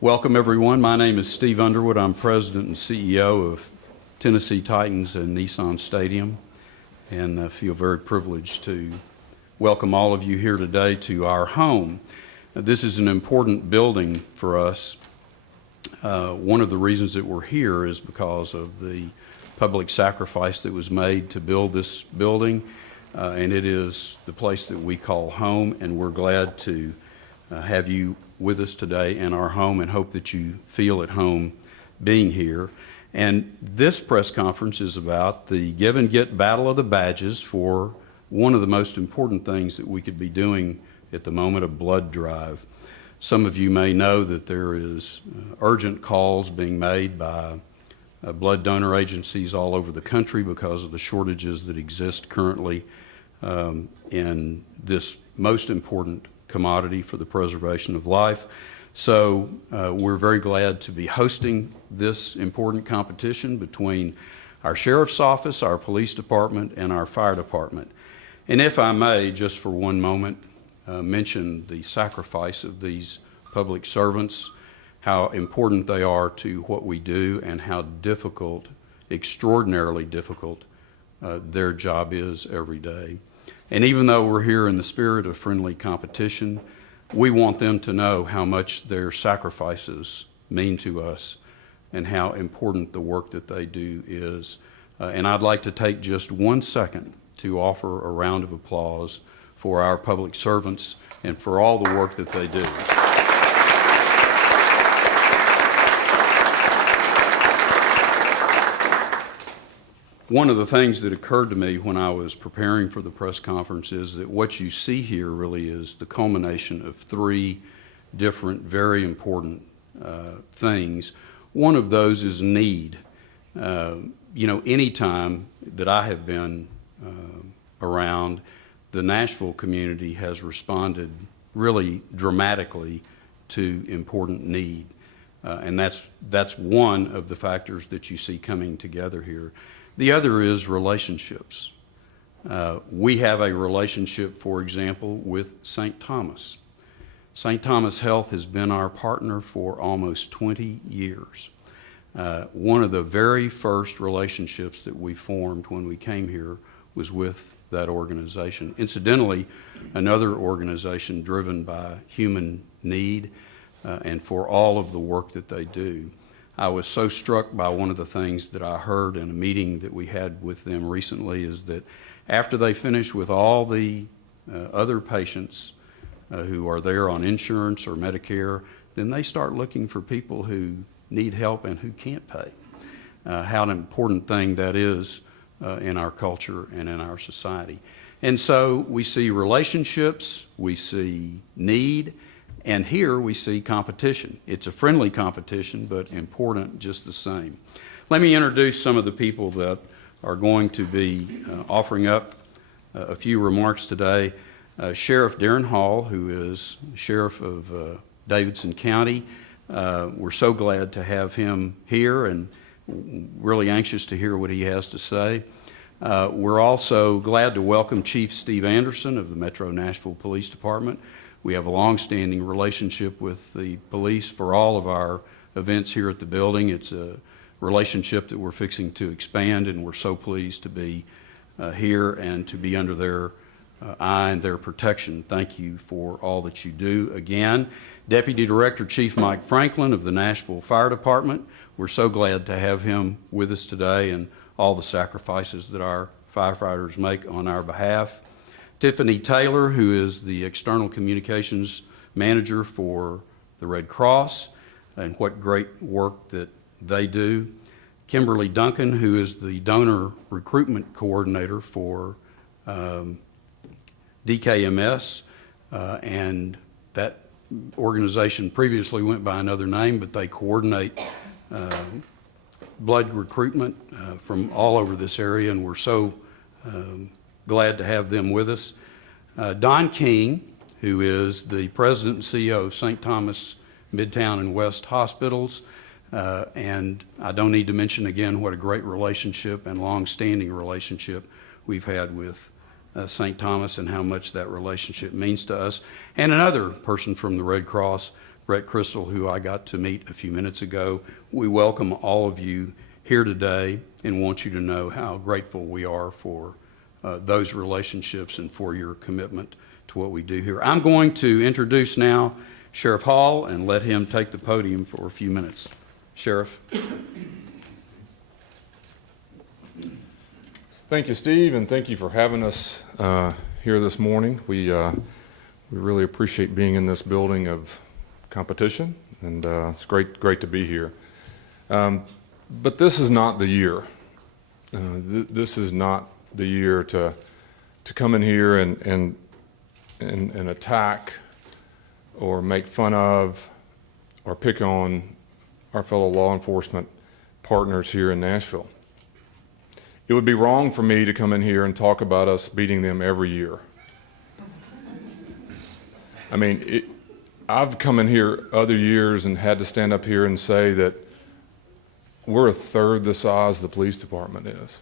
Welcome, everyone. My name is Steve Underwood. I'm President and CEO of Tennessee Titans and Nissan Stadium, and I feel very privileged to welcome all of you here today to our home. This is an important building for us. One of the reasons that we're here is because of the public sacrifice that was made to build this building, and it is the place that we call home, and we're glad to have you with us today in our home and hope that you feel at home being here. And this press conference is about the give and get battle of the badges for one of the most important things that we could be doing at the moment, a blood drive. Some of you may know that there is urgent calls being made by blood donor agencies all over the country because of the shortages that exist currently in this most important commodity for the preservation of life. So we're very glad to be hosting this important competition between our sheriff's office, our police department, and our fire department. And if I may, just for one moment, mention the sacrifice of these public servants, how important they are to what we do, and how difficult, extraordinarily difficult, their job is every day. And even though we're here in the spirit of friendly competition, we want them to know how much their sacrifices mean to us and how important the work that they do is. And I'd like to take just 1 second to offer a round of applause for our public servants and for all the work that they do. One of the things that occurred to me when I was preparing for the press conference is that what you see here really is the culmination of 3 different, very important things. One of those is need. Any time that I have been around, the Nashville community has responded really dramatically to important need. And that's one of the factors that you see coming together here. The other is relationships. We have a relationship, for example, with St. Thomas. St. Thomas Health has been our partner for almost 20 years. One of the very first relationships that we formed when we came here was with that organization. Incidentally, another organization driven by human need and for all of the work that they do. I was so struck by one of the things that I heard in a meeting that we had with them recently is that after they finish with all the other patients who are there on insurance or Medicare, then they start looking for people who need help and who can't pay. How an important thing that is in our culture and in our society. And so we see relationships, we see need, and here we see competition. It's a friendly competition, but important just the same. Let me introduce some of the people that are going to be offering up a few remarks today. Sheriff Darren Hall, who is Sheriff of Davidson County. We're so glad to have him here and really anxious to hear what he has to say. We're also glad to welcome Chief Steve Anderson of the Metro Nashville Police Department. We have a long-standing relationship with the police for all of our events here at the building. It's a relationship that we're fixing to expand, and we're so pleased to be here and to be under their eye and their protection. Thank you for all that you do. Again, Deputy Director Chief Mike Franklin of the Nashville Fire Department. We're so glad to have him with us today and all the sacrifices that our firefighters make on our behalf. Tiffany Taylor, who is the External Communications Manager for the Red Cross, and what great work that they do. Kimberly Duncan, who is the Donor Recruitment Coordinator for DKMS, and that organization previously went by another name, but they coordinate blood recruitment from all over this area, and we're so glad to have them with us. Don King, who is the President and CEO of St. Thomas Midtown and West Hospitals, and I don't need to mention again what a great relationship and long-standing relationship we've had with St. Thomas and how much that relationship means to us. And another person from the Red Cross, Rhett Crystal, who I got to meet a few minutes ago. We welcome all of you here today and want you to know how grateful we are for those relationships and for your commitment to what we do here. I'm going to introduce now Sheriff Hall and let him take the podium for a few minutes. Sheriff. Thank you, Steve, and thank you for having us here this morning. We really appreciate being in this building of competition, and it's great to be here. But this is not the year. This is not the year to come in here and attack or make fun of or pick on our fellow law enforcement partners here in Nashville. It would be wrong for me to come in here and talk about us beating them every year. I mean, I've come in here other years and had to stand up here and say that we're a third the size the police department is.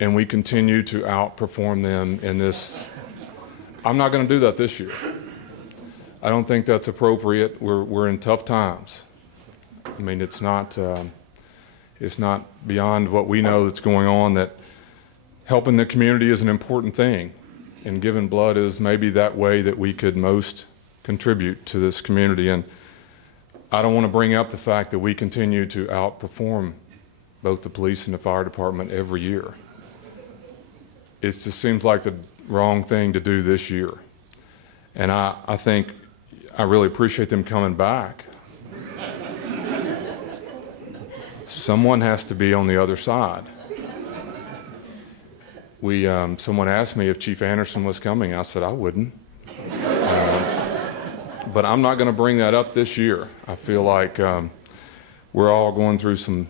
And we continue to outperform them in this. I'm not going to do that this year. I don't think that's appropriate. We're in tough times. I mean, it's not beyond what we know that's going on, that helping the community is an important thing, and giving blood is maybe that way that we could most contribute to this community. And I don't want to bring up the fact that we continue to outperform both the police and the fire department every year. It just seems like the wrong thing to do this year. And I think I really appreciate them coming back. Someone has to be on the other side. Someone asked me if Chief Anderson was coming. I said I wouldn't. But I'm not going to bring that up this year. I feel like we're all going through some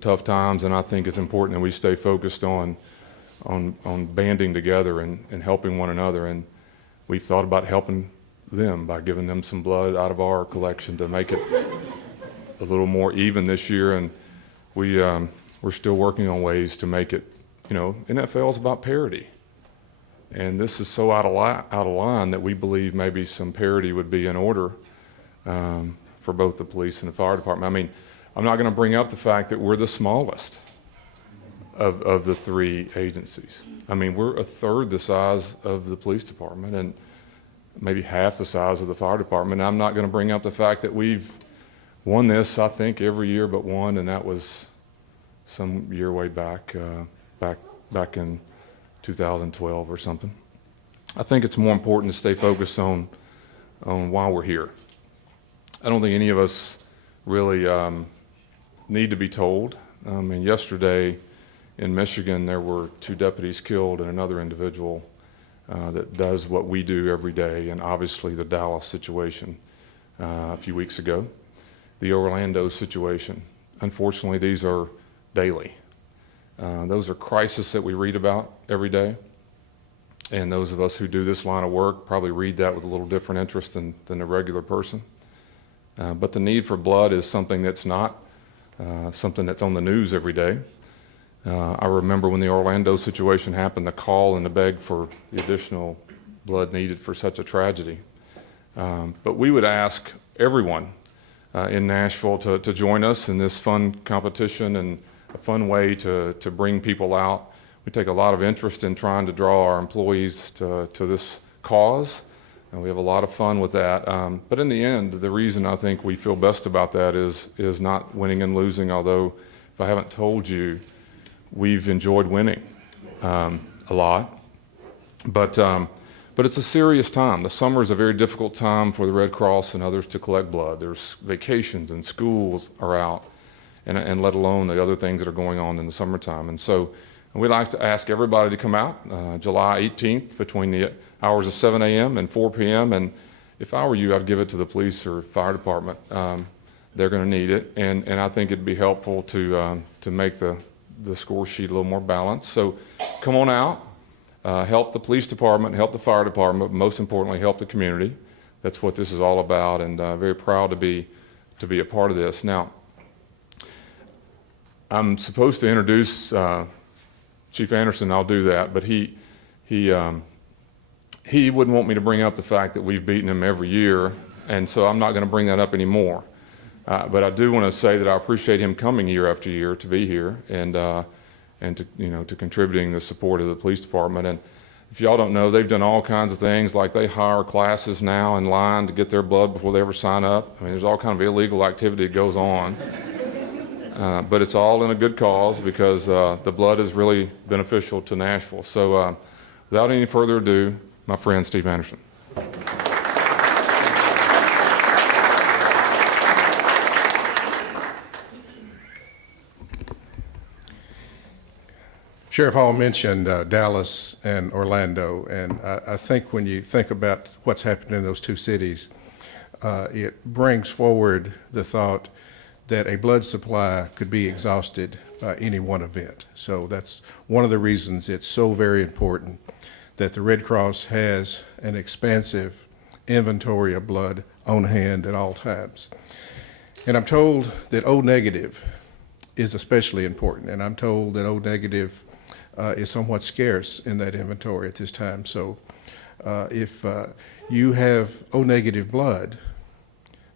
tough times, and I think it's important that we stay focused on banding together and helping one another. And we've thought about helping them by giving them some blood out of our collection to make it a little more even this year. And we're still working on ways to make it, NFL is about parity. And this is so out of line that we believe maybe some parity would be in order for both the police and the fire department. I mean, I'm not going to bring up the fact that we're the smallest of the three agencies. I mean, we're a third the size of the police department and maybe half the size of the fire department. I'm not going to bring up the fact that we've won this, I think, every year but one, and that was some year way back in 2012 or something. I think it's more important to stay focused on why we're here. I don't think any of us really need to be told. And yesterday in Michigan, there were 2 deputies killed and another individual that does what we do every day, and obviously the Dallas situation a few weeks ago, the Orlando situation. Unfortunately, these are daily. Those are crises that we read about every day, and those of us who do this line of work probably read that with a little different interest than a regular person. But the need for blood is something that's not something that's on the news every day. I remember when the Orlando situation happened, the call and the beg for the additional blood needed for such a tragedy. But we would ask everyone in Nashville to join us in this fun competition and a fun way to bring people out. We take a lot of interest in trying to draw our employees to this cause, and we have a lot of fun with that. But in the end, the reason I think we feel best about that is not winning and losing, although if I haven't told you, we've enjoyed winning a lot. But it's a serious time. The summer is a very difficult time for the Red Cross and others to collect blood. There's vacations and schools are out, and let alone the other things that are going on in the summertime. And so we'd like to ask everybody to come out July 18th between the hours of 7 a.m. and 4 p.m. And if I were you, I'd give it to the police or fire department. They're going to need it, and I think it'd be helpful to make the score sheet a little more balanced. So come on out, help the police department, help the fire department, but most importantly, help the community. That's what this is all about, and very proud to be a part of this. Now, I'm supposed to introduce Chief Anderson. I'll do that, but he wouldn't want me to bring up the fact that we've beaten him every year, and so I'm not going to bring that up anymore. But I do want to say that I appreciate him coming year after year to be here and to, you know, to contributing the support of the police department. And if y'all don't know, they've done all kinds of things, like they hire classes now in line to get their blood before they ever sign up. I mean, there's all kind of illegal activity that goes on. But it's all in a good cause because the blood is really beneficial to Nashville. So without any further ado, my friend Steve Anderson. Sheriff Hall mentioned Dallas and Orlando, and I think when you think about what's happened in those two cities, it brings forward the thought that a blood supply could be exhausted by any one event. So that's one of the reasons it's so very important that the Red Cross has an expansive inventory of blood on hand at all times. And I'm told that O negative is especially important, and I'm told that O negative is somewhat scarce in that inventory at this time. So if you have O negative blood,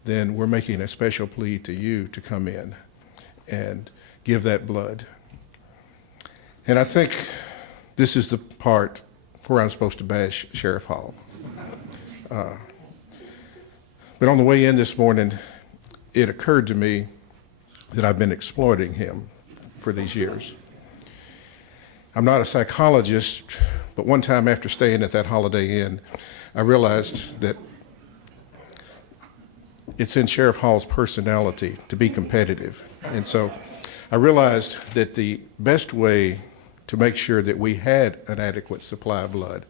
then we're making a special plea to you to come in and give that blood. And I think this is the part where I'm supposed to bash Sheriff Hall. But on the way in this morning, it occurred to me that I've been exploiting him for these years. I'm not a psychologist, but one time after staying at that Holiday Inn, I realized that it's in Sheriff Hall's personality to be competitive. And so I realized that the best way to make sure that we had an adequate supply of blood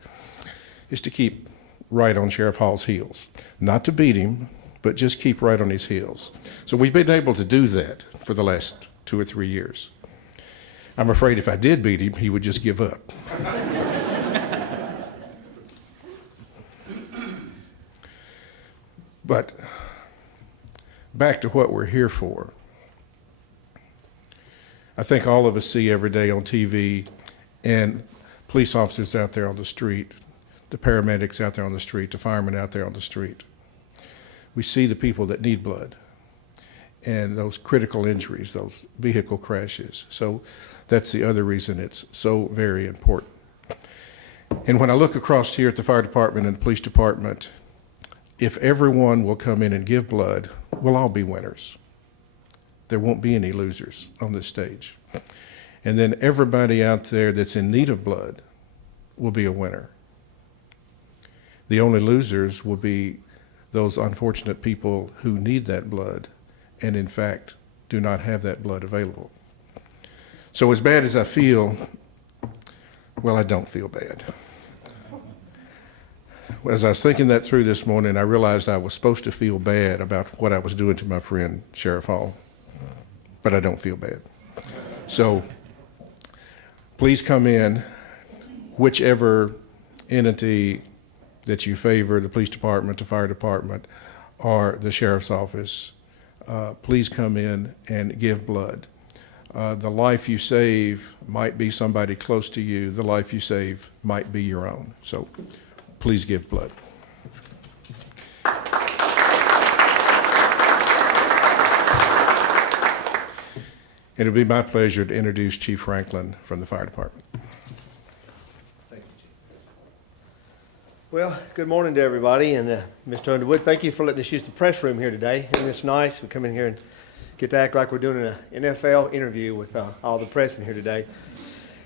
is to keep right on Sheriff Hall's heels. Not to beat him, but just keep right on his heels. So we've been able to do that for the last 2 or 3 years. I'm afraid if I did beat him, he would just give up. But back to what we're here for. I think all of us see every day on TV and police officers out there on the street, the paramedics out there on the street, the firemen out there on the street. We see the people that need blood and those critical injuries, those vehicle crashes. So that's the other reason it's so very important. And when I look across here at the fire department and the police department, if everyone will come in and give blood, we'll all be winners. There won't be any losers on this stage. And then everybody out there that's in need of blood will be a winner. The only losers will be those unfortunate people who need that blood and in fact do not have that blood available. So as bad as I feel, well, I don't feel bad. As I was thinking that through this morning, I realized I was supposed to feel bad about what I was doing to my friend Sheriff Hall, but I don't feel bad. So please come in, whichever entity that you favor, the police department, the fire department, or the sheriff's office, please come in and give blood. The life you save might be somebody close to you. The life you save might be your own. So please give blood. It'll be my pleasure to introduce Chief Franklin from the fire department. Thank you, Chief. Well, good morning to everybody, and Mr. Underwood, thank you for letting us use the press room here today. Isn't this nice? We come in here and get to act like we're doing an NFL interview with all the press in here today.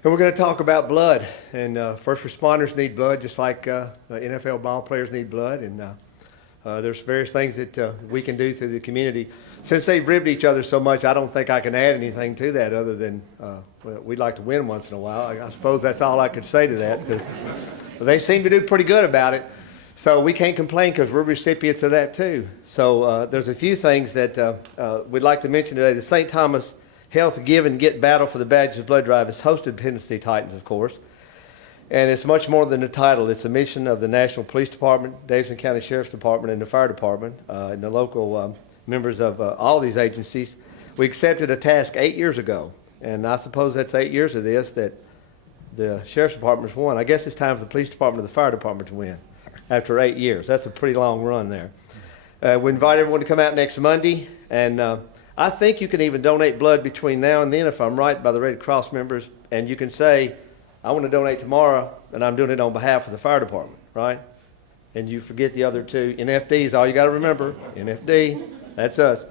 And we're going to talk about blood, and first responders need blood just like NFL ball players need blood, and there's various things that we can do through the community. Since they've ribbed each other so much, I don't think I can add anything to that other than well, we'd like to win once in a while. I suppose that's all I could say to that, because they seem to do pretty good about it. So we can't complain because we're recipients of that too. So there's a few things that we'd like to mention today. The St. Thomas Health Give and Get Battle for the Badges of Blood Drive is hosted Tennessee Titans, of course. And it's much more than a title. It's a mission of the National Police Department, Davidson County Sheriff's Department, and the Fire Department, and the local members of all these agencies. We accepted a task 8 years ago, and I suppose that's 8 years of this that the Sheriff's Department's won. I guess it's time for the Police Department and the Fire Department to win after 8 years. That's a pretty long run there. We invite everyone to come out next Monday, and I think you can even donate blood between now and then, if I'm right, by the Red Cross members, and you can say, I want to donate tomorrow, and I'm doing it on behalf of the fire department, right? And you forget the other two. NFD is all you got to remember. NFD, that's us.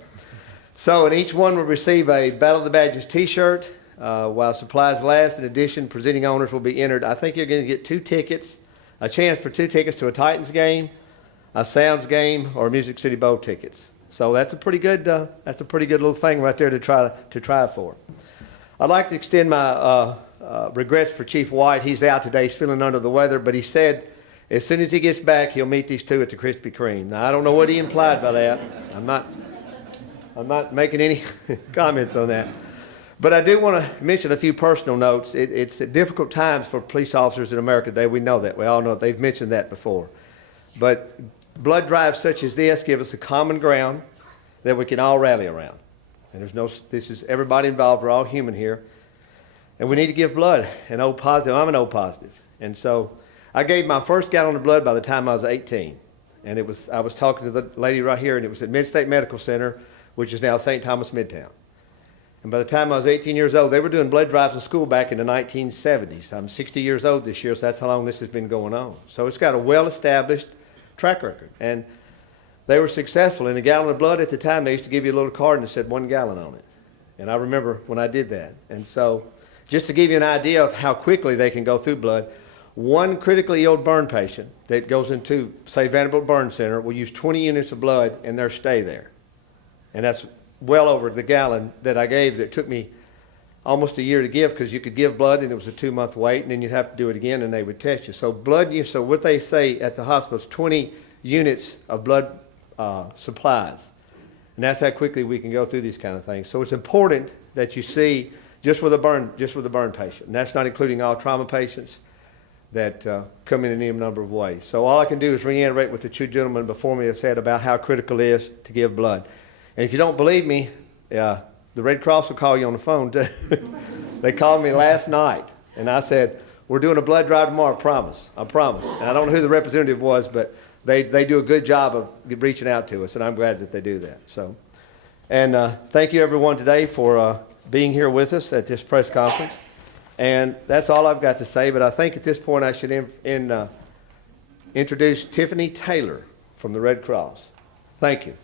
So, and each one will receive a Battle of the Badges t-shirt while supplies last. In addition, presenting owners will be entered. I think you're going to get 2 tickets, a chance for 2 tickets to a Titans game, a Sounds game, or Music City Bowl tickets. So that's a pretty good little thing right there to try for. I'd like to extend my regrets for Chief White. He's out today. He's feeling under the weather, but he said as soon as he gets back, he'll meet these 2 at the Krispy Kreme. Now, I don't know what he implied by that. I'm not making any comments on that. But I do want to mention a few personal notes. It's difficult times for police officers in America today. We know that. We all know it. They've mentioned that before. But blood drives such as this give us a common ground that we can all rally around. And this is everybody involved. We're all human here. And we need to give blood, an O positive. I'm an O positive. And so I gave my first gallon of blood by the time I was 18. And I was talking to the lady right here, and it was at Mid-State Medical Center, which is now St. Thomas Midtown. And by the time I was 18 years old, they were doing blood drives in school back in the 1970s. I'm 60 years old this year, so that's how long this has been going on. So it's got a well-established track record. And they were successful. In a gallon of blood at the time, they used to give you a little card and it said 1 gallon on it. And I remember when I did that. And so just to give you an idea of how quickly they can go through blood, one critically ill burn patient that goes into, say, Vanderbilt Burn Center will use 20 units of blood and they'll stay there. And that's well over the gallon that I gave. That took me almost a year to give, because you could give blood and it was a 2-month wait, and then you'd have to do it again and they would test you. So blood use, so what they say at the hospital is 20 units of blood supplies. And that's how quickly we can go through these kind of things. So it's important that you see just with a burn patient. And that's not including all trauma patients that come in any number of ways. So all I can do is reiterate what the 2 gentlemen before me have said about how critical it is to give blood. And if you don't believe me, the Red Cross will call you on the phone too. They called me last night, and I said, we're doing a blood drive tomorrow, I promise. And I don't know who the representative was, but they do a good job of reaching out to us, and I'm glad that they do that. So, and thank you everyone today for being here with us at this press conference. And that's all I've got to say, but I think at this point I should introduce Tiffany Taylor from the Red Cross. Thank you.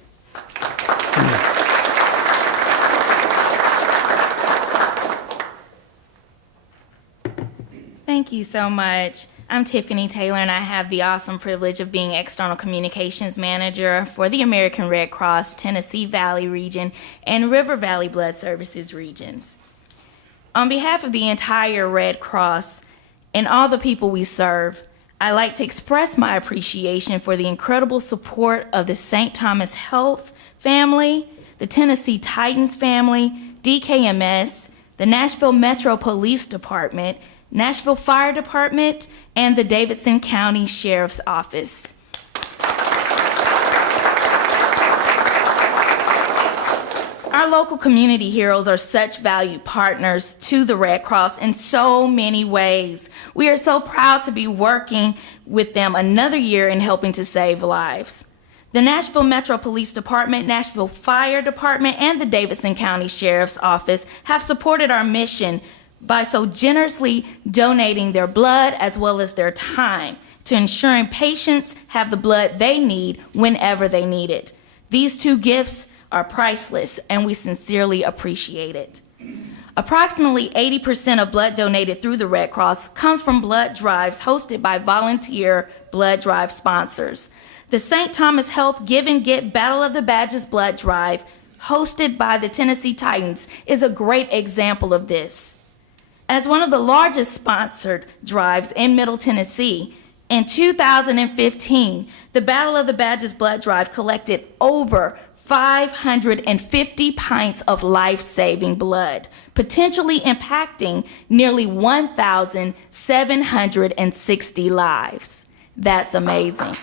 Thank you so much. I'm Tiffany Taylor, and I have the awesome privilege of being External Communications Manager for the American Red Cross, Tennessee Valley Region, and River Valley Blood Services regions. On behalf of the entire Red Cross and all the people we serve, I'd like to express my appreciation for the incredible support of the St. Thomas Health family, the Tennessee Titans family, DKMS, the Nashville Metro Police Department, Nashville Fire Department, and the Davidson County Sheriff's Office. Our local community heroes are such valued partners to the Red Cross in so many ways. We are so proud to be working with them another year in helping to save lives. The Nashville Metro Police Department, Nashville Fire Department, and the Davidson County Sheriff's Office have supported our mission by so generously donating their blood as well as their time to ensuring patients have the blood they need whenever they need it. These 2 gifts are priceless, and we sincerely appreciate it. Approximately 80% of blood donated through the Red Cross comes from blood drives hosted by volunteer blood drive sponsors. The St. Thomas Health Give and Get Battle of the Badges blood drive, hosted by the Tennessee Titans, is a great example of this. As one of the largest sponsored drives in Middle Tennessee, in 2015, the Battle of the Badges blood drive collected over 550 pints of life-saving blood, potentially impacting nearly 1,760 lives. That's amazing.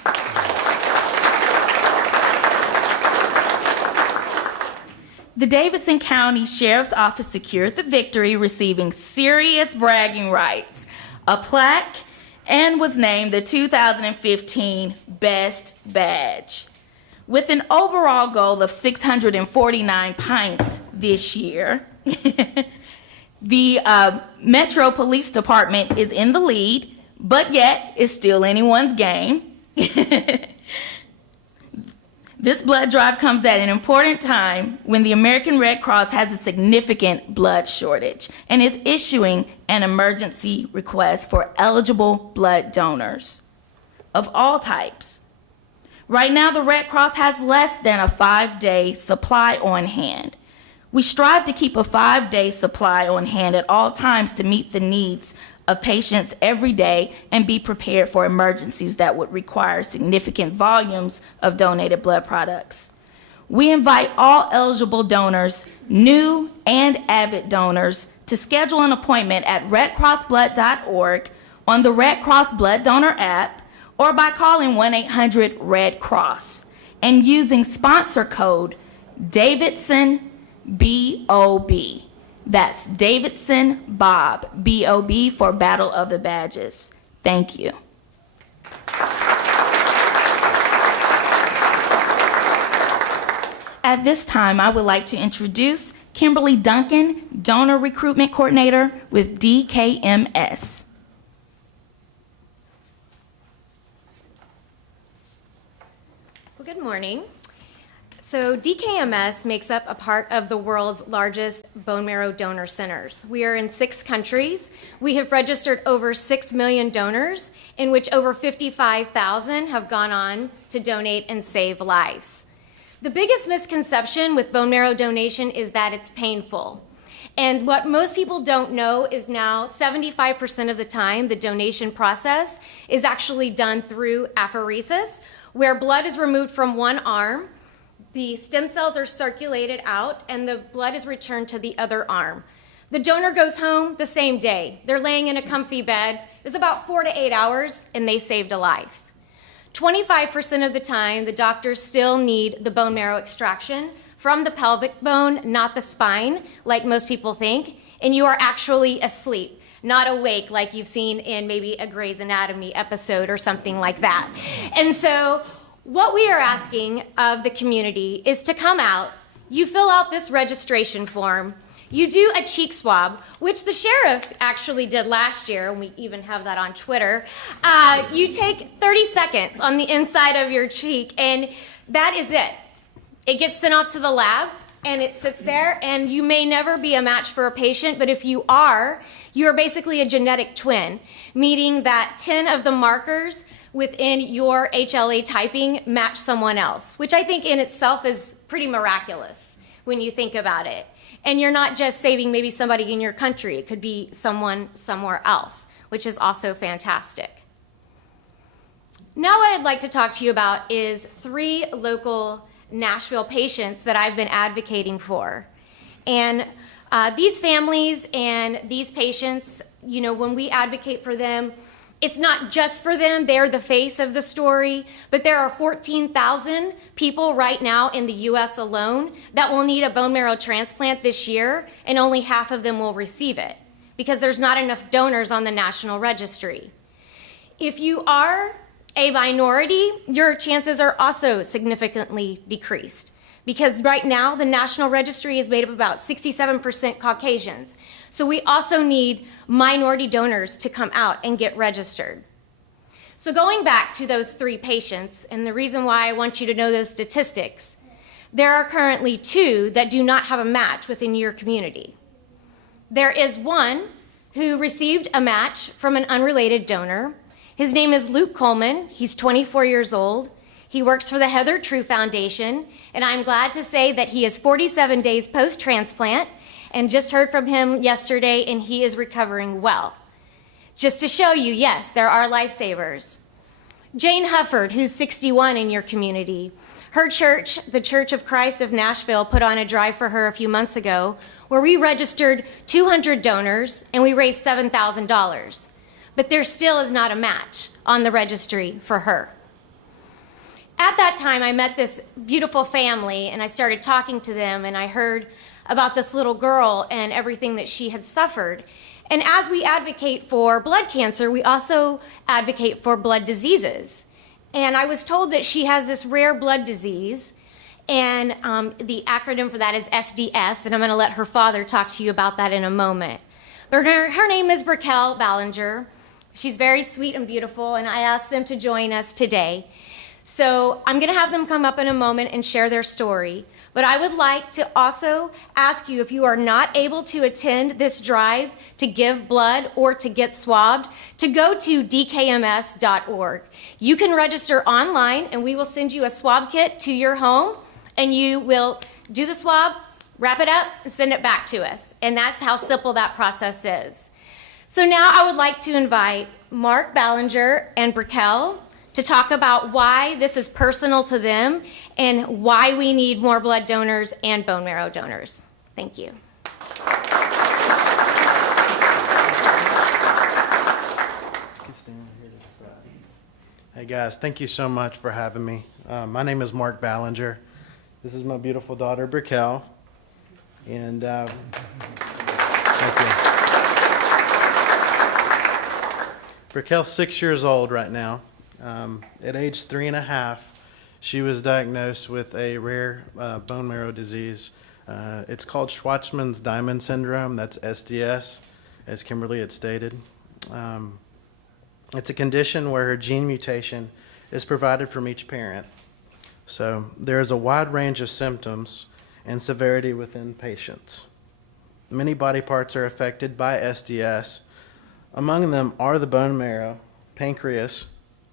The Davidson County Sheriff's Office secured the victory, receiving serious bragging rights, a plaque, and was named the 2015 Best Badge. With an overall goal of 649 pints this year, the Metro Police Department is in the lead, but yet it's still anyone's game. This blood drive comes at an important time when the American Red Cross has a significant blood shortage and is issuing an emergency request for eligible blood donors of all types. Right now, the Red Cross has less than a 5-day supply on hand. We strive to keep a 5-day supply on hand at all times to meet the needs of patients every day and be prepared for emergencies that would require significant volumes of donated blood products. We invite all eligible donors, new and avid donors, to schedule an appointment at redcrossblood.org, on the Red Cross Blood Donor app, or by calling 1-800-RED-CROSS and using sponsor code Davidson BOB. That's Davidson Bob, B-O-B, for Battle of the Badges. Thank you. At this time, I would like to introduce Kimberly Duncan, Donor Recruitment Coordinator with DKMS. Well, good morning. So DKMS makes up a part of the world's largest bone marrow donor centers. We are in 6 countries. We have registered over 6 million donors, in which over 55,000 have gone on to donate and save lives. The biggest misconception with bone marrow donation is that it's painful. And what most people don't know is now 75% of the time the donation process is actually done through apheresis, where blood is removed from one arm, the stem cells are circulated out, and the blood is returned to the other arm. The donor goes home the same day. They're laying in a comfy bed. It was about 4 to 8 hours, and they saved a life. 25% of the time, the doctors still need the bone marrow extraction from the pelvic bone, not the spine, like most people think, and you are actually asleep, not awake like you've seen in maybe a Grey's Anatomy episode or something like that. And so what we are asking of the community is to come out, you fill out this registration form, you do a cheek swab, which the sheriff actually did last year, and we even have that on Twitter. You take 30 seconds on the inside of your cheek, and that is it. It gets sent off to the lab, and it sits there, and you may never be a match for a patient, but if you are basically a genetic twin, meaning that 10 of the markers within your HLA typing match someone else, which I think in itself is pretty miraculous when you think about it. And you're not just saving maybe somebody in your country, it could be someone somewhere else, which is also fantastic. Now what I'd like to talk to you about is 3 local Nashville patients that I've been advocating for. And these families and these patients, you know, when we advocate for them, it's not just for them, they're the face of the story, but there are 14,000 people right now in the US alone that will need a bone marrow transplant this year, and only half of them will receive it because there's not enough donors on the national registry. If you are a minority, your chances are also significantly decreased, because right now the national registry is made up of about 67% Caucasians. So we also need minority donors to come out and get registered. So going back to those 3 patients, and the reason why I want you to know those statistics, there are currently 2 that do not have a match within your community. There is one who received a match from an unrelated donor. His name is Luke Coleman. He's 24 years old. He works for the Heather True Foundation, and I'm glad to say that he is 47 days post-transplant, and just heard from him yesterday, and he is recovering well. Just to show you, yes, there are lifesavers. Jane Hufford, who's 61 in your community, her church, the Church of Christ of Nashville, put on a drive for her a few months ago where we registered 200 donors and we raised $7,000. But there still is not a match on the registry for her. At that time, I met this beautiful family and I started talking to them, and I heard about this little girl and everything that she had suffered. And as we advocate for blood cancer, we also advocate for blood diseases. And I was told that she has this rare blood disease, and the acronym for that is SDS, and I'm going to let her father talk to you about that in a moment. But her name is Raquel Ballinger. She's very sweet and beautiful, and I asked them to join us today. So I'm going to have them come up in a moment and share their story. But I would like to also ask you, if you are not able to attend this drive to give blood or to get swabbed, to go to dkms.org. You can register online, and we will send you a swab kit to your home, and you will do the swab, wrap it up, and send it back to us. And that's how simple that process is. So now I would like to invite Mark Ballinger and Raquel to talk about why this is personal to them and why we need more blood donors and bone marrow donors. Thank you. Hey guys, thank you so much for having me. My name is Mark Ballinger. This is my beautiful daughter, Raquel. And thank you. Raquel's 6 years old right now. At age 3.5, she was diagnosed with a rare bone marrow disease. It's called Schwartzman's Diamond Syndrome. That's SDS, as Kimberly had stated. It's a condition where her gene mutation is provided from each parent. So there is a wide range of symptoms and severity within patients. Many body parts are affected by SDS. Among them are the bone marrow, pancreas,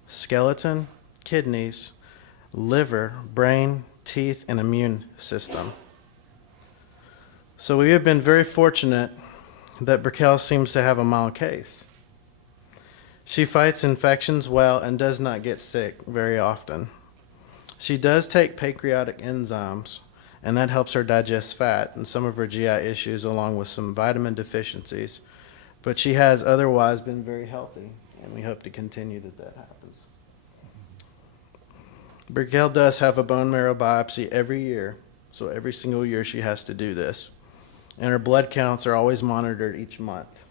skeleton, kidneys, liver, brain, teeth, and immune system. So we have been very fortunate that Raquel seems to have a mild case. She fights infections well and does not get sick very often. She does take pancreatic enzymes, and that helps her digest fat and some of her GI issues, along with some vitamin deficiencies. But she has otherwise been very healthy, and we hope to continue that happens. Raquel does have a bone marrow biopsy every year, so every single year she has to do this. And her blood counts are always monitored each month,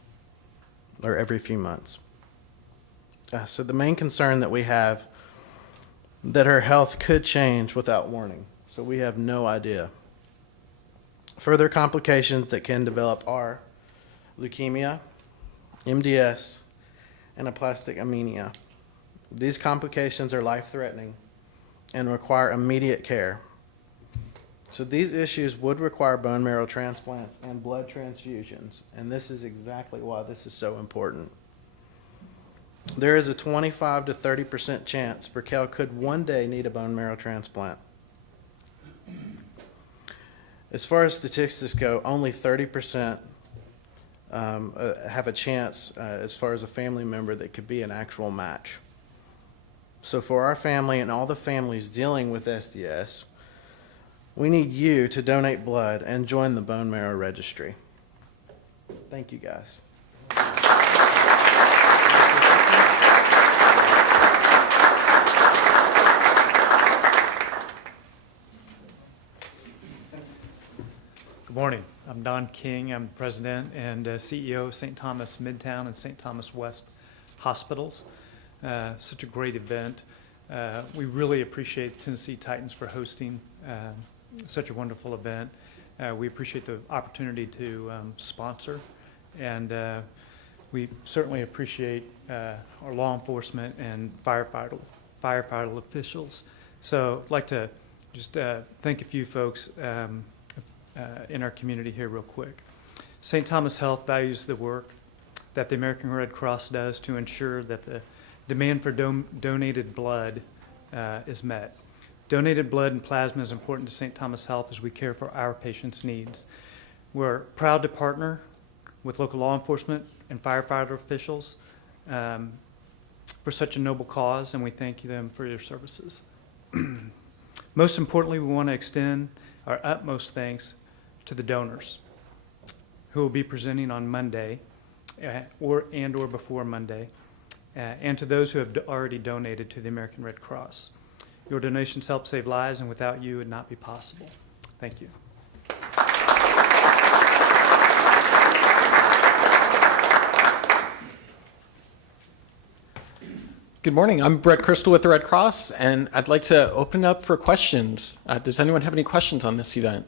or every few months. So the main concern that we have, that her health could change without warning. So we have no idea. Further complications that can develop are leukemia, MDS, and aplastic anemia. These complications are life-threatening and require immediate care. So these issues would require bone marrow transplants and blood transfusions, and this is exactly why this is so important. There is a 25 to 30% chance Raquel could one day need a bone marrow transplant. As far as statistics go, only 30% have a chance as far as a family member that could be an actual match. So for our family and all the families dealing with SDS, we need you to donate blood and join the bone marrow registry. Thank you, guys. Good morning. I'm Don King. I'm president and CEO of St. Thomas Midtown and St. Thomas West Hospitals. Such a great event. We really appreciate Tennessee Titans for hosting such a wonderful event. We appreciate the opportunity to sponsor, and we certainly appreciate our law enforcement and firefighter officials. So I'd like to just thank a few folks in our community here real quick. St. Thomas Health values the work that the American Red Cross does to ensure that the demand for donated blood is met. Donated blood and plasma is important to St. Thomas Health as we care for our patients' needs. We're proud to partner with local law enforcement and firefighter officials for such a noble cause, and we thank them for your services. Most importantly, we want to extend our utmost thanks to the donors who will be presenting on Monday or before Monday, and to those who have already donated to the American Red Cross. Your donations help save lives, and without you, it would not be possible. Thank you. Good morning. I'm Brett Crystal with the Red Cross, and I'd like to open up for questions. Does anyone have any questions on this event?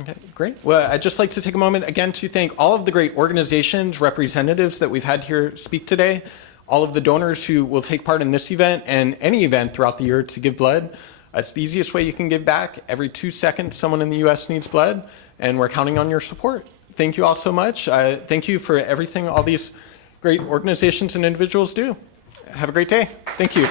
Okay, great. Well, I'd just like to take a moment again to thank all of the great organizations, representatives that we've had here speak today, all of the donors who will take part in this event and any event throughout the year to give blood. It's the easiest way you can give back. Every 2 seconds, someone in the U.S. needs blood, and we're counting on your support. Thank you all so much. Thank you for everything all these great organizations and individuals do. Have a great day. Thank you.